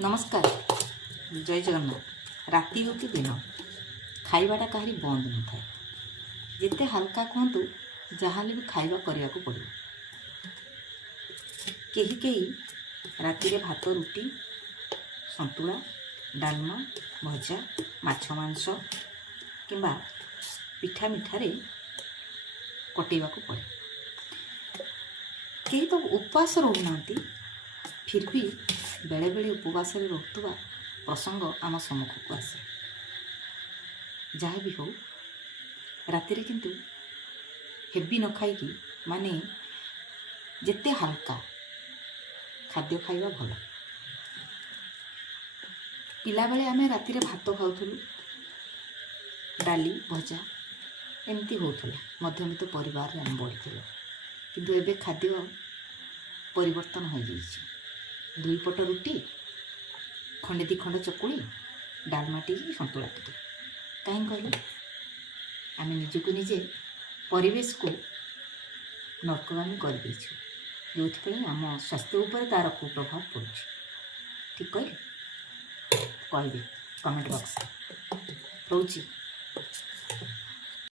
नमस्कार जय जगन्नाथ। राति हो कि दिन खाइबाटा कहारी बंद न थाए। जिते हल्का कहतु जहाँ भी खाइबा करने को पड़ो। कहीं कहीं राति रे भात रुटी संतुला डालमा भजा माछ मांस किंबा पिठा मिठारे कटेवा को पड़े। कहीं तो उपवास रोना फिर भी बेले बेले उपवास रोकुवा प्रसंग आम सम्मुख को आसे। जहाँ भी हो राति किंतु हेवी न खाई माने जिते हल्का खाद्य खाइबा भल। पिला बेले आमे राति रे भात खाउथुलु डाली भजा एमती होउथुला मध्यमित परिवार रे आम बढ़िथिलु। किंतु एबे खाद्य परिवर्तन हो जाइछि। 2 पट रुटी खंडे 2 खंड चकुड़ी डालमा टी संतुला टी कहीं कहले आम निजक निजे परिवेश को नर्कगामी कर जो आम स्वास्थ्य उपर तार कुप्रभाव पड़े। ठीक कहले कह कमेंट बॉक्स रोची।